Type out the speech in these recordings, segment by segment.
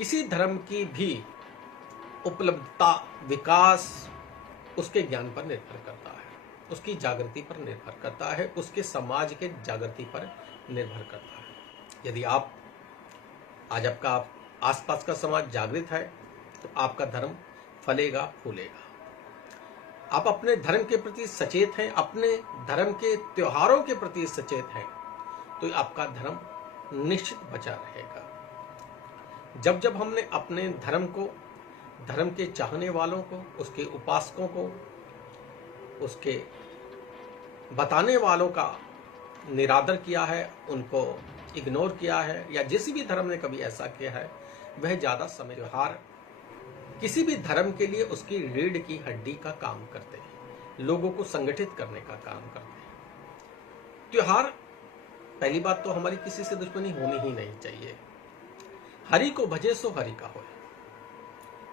किसी धर्म की भी उपलब्धता, विकास उसके ज्ञान पर निर्भर करता है, उसकी जागृति पर निर्भर करता है, उसके समाज के जागृति पर निर्भर करता है। यदि आप आज आपका आसपास का समाज जागृत है तो आपका धर्म फलेगा, फूलेगा। आप अपने धर्म के प्रति सचेत हैं, अपने धर्म के त्योहारों के प्रति सचेत हैं, तो आपका धर्म निश्चित बचा रहेगा। जब जब हमने अपने धर्म को, धर्म के चाहने वालों को, उसके उपासकों को, उसके बताने वालों का निरादर किया है, उनको इग्नोर किया है, या जिस भी धर्म ने कभी ऐसा किया है, वह ज्यादा समय त्योहार किसी भी धर्म के लिए उसकी रीढ़ की हड्डी का काम करते हैं, लोगों को संगठित करने का काम करते हैं। त्योहार, पहली बात तो हमारी किसी से दुश्मनी होनी ही नहीं चाहिए। हरि को भजे सो हरि का होए।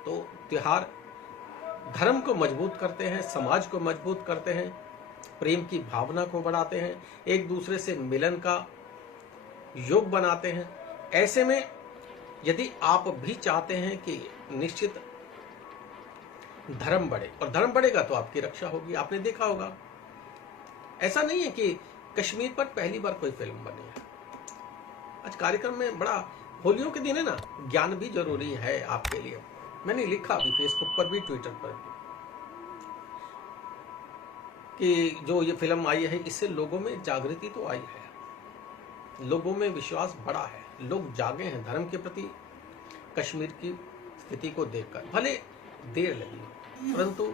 तो त्योहार धर्म को मजबूत करते हैं, समाज को मजबूत करते हैं, प्रेम की भावना को बढ़ाते हैं, एक दूसरे से मिलन का योग बनाते हैं। ऐसे में यदि आप भी चाहते हैं कि निश्चित धर्म बढ़े, और धर्म बढ़ेगा तो आपकी रक्षा होगी। आपने देखा होगा, ऐसा नहीं है कि कश्मीर पर पहली बार कोई फिल्म बनी है। आज कार्यक्रम में बड़ा, होलियों के दिन है ना, ज्ञान भी जरूरी है आपके लिए। मैंने लिखा अभी फेसबुक पर भी, ट्विटर पर भी, कि जो ये फिल्म आई है इससे लोगों में जागृति तो आई है, लोगों में विश्वास बढ़ा है, लोग जागे हैं धर्म के प्रति। कश्मीर की स्थिति को देखकर भले देर लगी, परंतु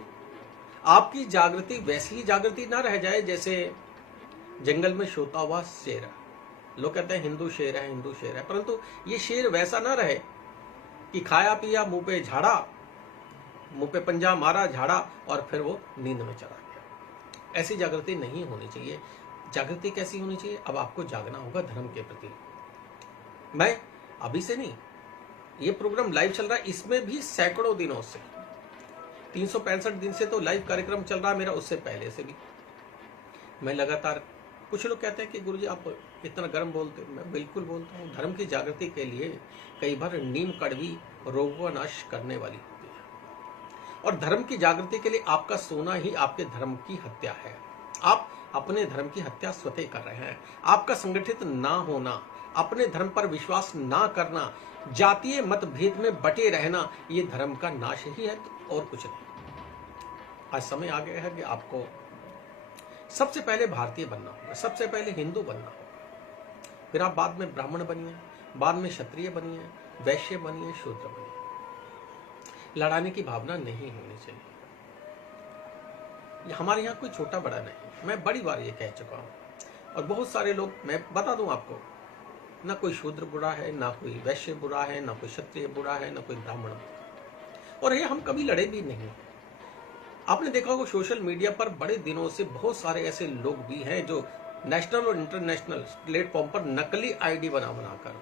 आपकी जागृति वैसी जागृति ना रह जाए जैसे जंगल में सोता हुआ शेर। लोग कहते हैं हिंदू शेर है, हिंदू शेर है, परंतु ये शेर वैसा ना रहे कि खाया पिया, मुंह पे झाड़ा, मुंह पे पंजा मारा, झाड़ा, और फिर वो नींद में चला गया। ऐसी जागृति नहीं होनी चाहिए। जागृति कैसी होनी चाहिए? अब आपको जागना होगा धर्म के प्रति। मैं अभी से नहीं, ये प्रोग्राम लाइव चल रहा है, इसमें भी सैकड़ों दिनों से, 365 दिन से तो लाइव कार्यक्रम चल रहा है मेरा, उससे पहले से भी मैं लगातार। कुछ लोग कहते हैं कि गुरुजी आप इतना गर्म बोलते हो। मैं बिल्कुल बोलता हूँ। धर्म की जागृति के लिए कई बार नीम कड़वी रोगों का नाश करने वाली होती है, और धर्म की जागृति के लिए आपका सोना ही आपके धर्म की हत्या है। आप अपने धर्म की हत्या स्वतः कर रहे हैं। आपका संगठित ना होना, अपने धर्म पर विश्वास ना करना, जातीय मतभेद में बटे रहना, ये धर्म का नाश ही है, और कुछ नहीं। आज समय आ गया है कि आपको सबसे पहले भारतीय बनना होगा, सबसे पहले हिंदू बनना होगा, फिर आप बाद में ब्राह्मण बनिए, बाद में क्षत्रिय बनिए, वैश्य बनिए, शूद्र बनिए। लड़ाने की भावना नहीं होनी चाहिए। हमारे यहाँ कोई छोटा बड़ा नहीं, मैं बड़ी बार ये कह चुका हूँ, और बहुत सारे लोग, मैं बता दूं आपको, ना कोई शूद्र बुरा है, ना कोई वैश्य बुरा है, ना कोई क्षत्रिय बुरा है, ना कोई ब्राह्मण बुरा, और ये हम कभी लड़े भी नहीं। आपने देखा होगा सोशल मीडिया पर बड़े दिनों से बहुत सारे ऐसे लोग भी हैं जो नेशनल और इंटरनेशनल प्लेटफॉर्म पर नकली आईडी बना बनाकर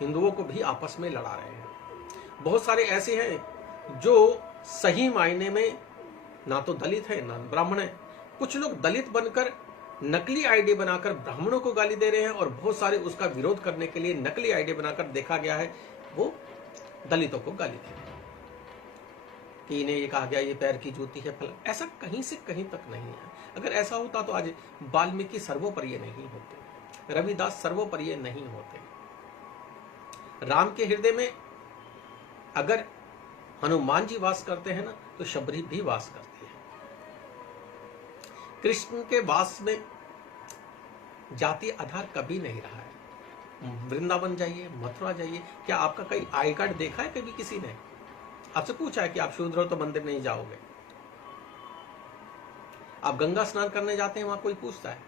हिंदुओं को भी आपस में लड़ा रहे हैं। बहुत सारे ऐसे हैं जो सही मायने में ना तो दलित है ना ब्राह्मण है। कुछ लोग दलित बनकर नकली आईडी बनाकर ब्राह्मणों को गाली दे रहे हैं, और बहुत सारे उसका विरोध करने के लिए नकली आईडी बनाकर देखा गया है वो दलितों को गाली दे रहे हैं कि इन्हें ये कहा गया ये पैर की जूती है, फल। ऐसा कहीं से कहीं तक नहीं है। अगर ऐसा होता तो आज वाल्मीकि सर्वोपरि नहीं होते, रविदास सर्वोपरि नहीं होते। राम के हृदय में अगर हनुमान जी वास करते हैं ना, तो शबरी भी वास करती है। कृष्ण के वास में जाति आधार कभी नहीं रहा है। वृंदावन जाइए, मथुरा जाइए, क्या आपका कहीं आई कार्ड देखा है कभी किसी ने? आपसे पूछा है कि आप शूद्र हो तो मंदिर नहीं जाओगे? आप गंगा स्नान करने जाते हैं, वहां कोई पूछता है?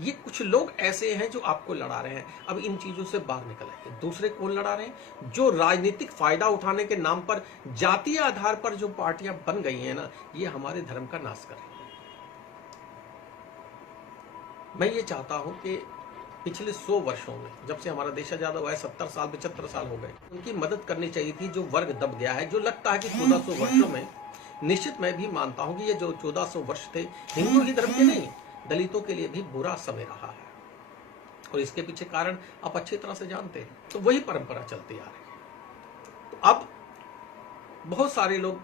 ये कुछ लोग ऐसे हैं जो आपको लड़ा रहे हैं। अब इन चीजों से बाहर निकल आइए। दूसरे कौन लड़ा रहे हैं? जो राजनीतिक फायदा उठाने के नाम पर जातीय आधार पर जो पार्टियां बन गई हैं ना, ये हमारे धर्म का नाश कर रही हैं। मैं ये चाहता हूं कि पिछले 100 वर्षों में, जब से हमारा देश आजाद हुआ है, 70 साल 75 साल हो गए, उनकी मदद करनी चाहिए थी जो वर्ग दब गया है। जो लगता है कि 1400 वर्षों में, निश्चित मैं भी मानता हूं कि ये जो 1400 वर्ष थे, हिंदू ही धर्म के नहीं, दलितों के लिए भी बुरा समय रहा है, और इसके पीछे कारण आप अच्छी तरह से जानते हैं। तो वही परंपरा चलती आ रही है। अब बहुत सारे लोग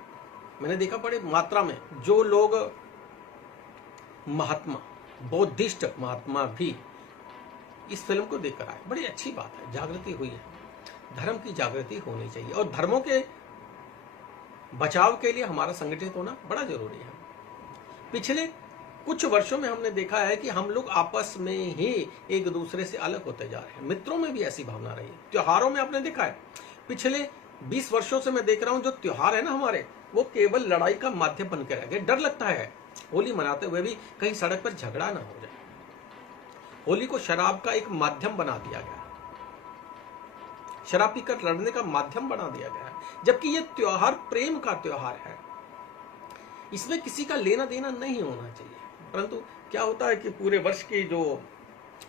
मैंने देखा बड़े मात्रा में, जो लोग महात्मा, बौद्धिस्ट महात्मा भी इस फिल्म को देखकर आए। बड़ी अच्छी बात है, जागृति हुई है, धर्म की जागृति होनी चाहिए और धर्मों के बचाव के लिए हमारा संगठित होना बड़ा जरूरी है। पिछले कुछ वर्षों में हमने देखा है कि हम लोग आपस में ही एक दूसरे से अलग होते जा रहे हैं। मित्रों में भी ऐसी भावना रही है। त्योहारों में आपने देखा है, पिछले 20 वर्षों से मैं देख रहा हूं, जो त्योहार है ना हमारे, वो केवल लड़ाई का माध्यम बन के रह गए। डर लगता है होली मनाते हुए भी कहीं सड़क पर झगड़ा ना हो जाए। होली को शराब का एक माध्यम बना दिया गया, शराब पीकर लड़ने का माध्यम बना दिया गया है, जबकि ये त्योहार प्रेम का त्योहार है। इसमें किसी का लेना देना नहीं होना चाहिए। परंतु क्या होता है कि पूरे वर्ष की जो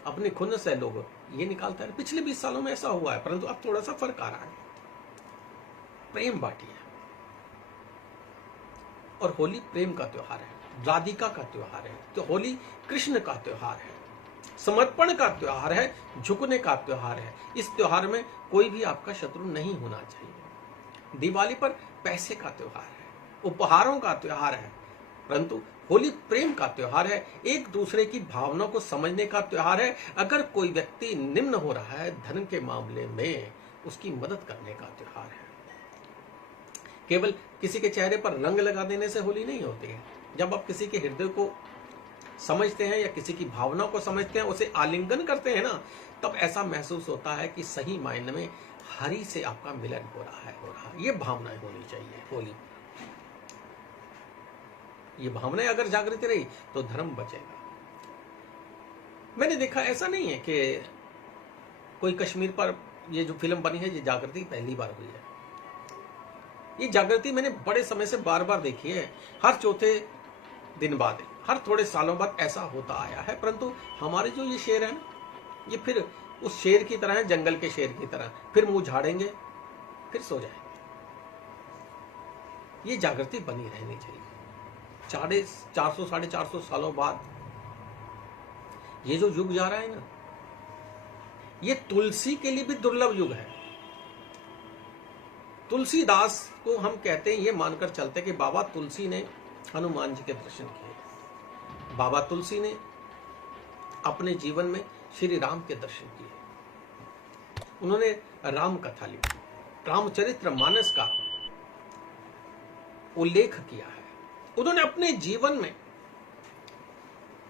अपनी खुन्नस है लोग ये निकालता है। पिछले 20 सालों में ऐसा हुआ है, परंतु अब थोड़ा सा फर्क आ रहा है। प्रेम बांटिए, और होली प्रेम का त्योहार है, राधिका का त्योहार है, तो होली कृष्ण का त्योहार है, समर्पण का त्योहार है, झुकने का त्योहार है। इस त्योहार में कोई भी आपका शत्रु नहीं होना चाहिए। दिवाली पर पैसे का त्योहार है, उपहारों का त्योहार है, परंतु होली प्रेम का त्योहार है, एक दूसरे की भावनाओं को समझने का त्योहार है। अगर कोई व्यक्ति निम्न हो रहा है धन के मामले में, उसकी मदद करने का त्योहार है। केवल किसी के चेहरे पर रंग लगा देने से होली नहीं होती है। जब आप किसी के हृदय को समझते हैं या किसी की भावनाओं को समझते हैं, उसे आलिंगन करते हैं ना, तब ऐसा महसूस होता है कि सही मायने में हरि से आपका मिलन हो रहा है। ये भावनाएं होनी चाहिए होली। ये भावनाएं अगर जागृत रही तो धर्म बचेगा। मैंने देखा ऐसा नहीं है कि कोई कश्मीर पर ये जो फिल्म बनी है, ये जागृति पहली बार हुई है। ये जागृति मैंने बड़े समय से बार बार देखी है। हर चौथे दिन बाद, हर थोड़े सालों बाद ऐसा होता आया है। परंतु हमारे जो ये शेर है ना, ये फिर उस शेर की तरह है, जंगल के शेर की तरह, फिर मुंह झाड़ेंगे फिर सो जाएंगे। ये जागृति बनी रहनी चाहिए। 450 साढ़े 400 सालों बाद ये जो युग जा रहा है ना, ये तुलसी के लिए भी दुर्लभ युग है। तुलसीदास को हम कहते हैं, ये मानकर चलते कि बाबा तुलसी ने हनुमान जी के दर्शन किए, बाबा तुलसी ने अपने जीवन में श्री राम के दर्शन किए, उन्होंने राम कथा लिखी, रामचरित्र मानस का उल्लेख किया है, उन्होंने अपने जीवन में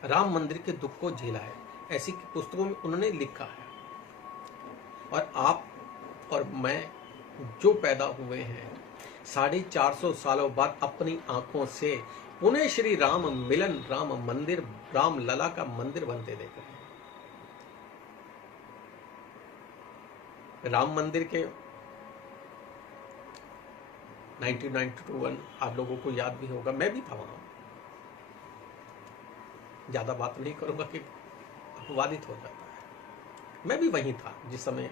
राम मंदिर के दुख को झेला है, ऐसी पुस्तकों में उन्होंने लिखा है। और आप और मैं जो पैदा हुए हैं 450 सालों बाद अपनी आंखों से पुनः श्री राम मिलन, राम मंदिर, राम लला का मंदिर बनते देख रहे हैं। राम मंदिर के 1992 आप लोगों को याद भी होगा, मैं भी था वहां। ज्यादा बात नहीं करूंगा कि अपवादित हो जाता है। मैं भी वहीं था जिस समय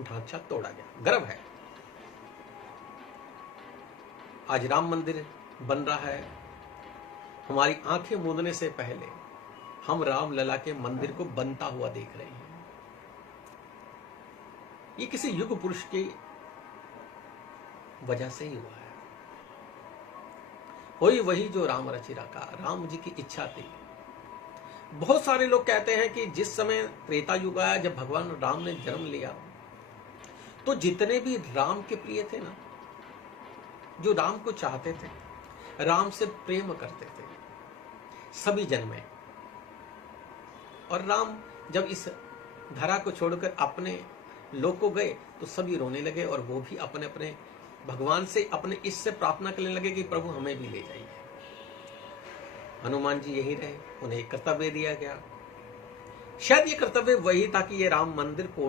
ढांचा तोड़ा गया। गर्व है, आज राम मंदिर बन रहा है। हमारी आंखें मूंदने से पहले हम राम लला के मंदिर को बनता हुआ देख रहे हैं। ये किसी युग पुरुष की वजह से ही हुआ है। होई वही जो राम रचि रखा, राम जी की इच्छा थी। बहुत सारे लोग कहते हैं कि जिस समय त्रेता युग आया, जब भगवान राम ने जन्म लिया, तो जितने भी राम के प्रिय थे ना, जो राम को चाहते थे, राम से प्रेम करते थे, सभी जन्मे। और राम जब इस धरा को छोड़कर अपने लोक को गए तो सभी रोने लगे, और वो भी अपने अपने भगवान से, अपने इष्ट से प्रार्थना करने लगे कि प्रभु हमें भी ले जाइए। हनुमान जी यही रहे, उन्हें एक कर्तव्य दिया गया। शायद ये कर्तव्य वही था कि ये राम मंदिर को